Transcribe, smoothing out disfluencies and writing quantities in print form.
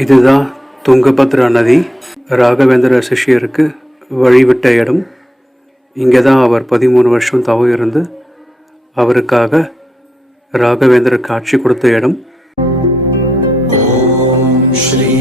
இதுதான் துங்கபத்ரா நதி. ராகவேந்திர சிஷ்யருக்கு வழிவிட்ட இடம். இங்கே தான் அவர் 13 வருஷம் தவம் இருந்து அவருக்காக ராகவேந்திர காட்சி கொடுத்த இடம். ஓம் ஸ்ரீ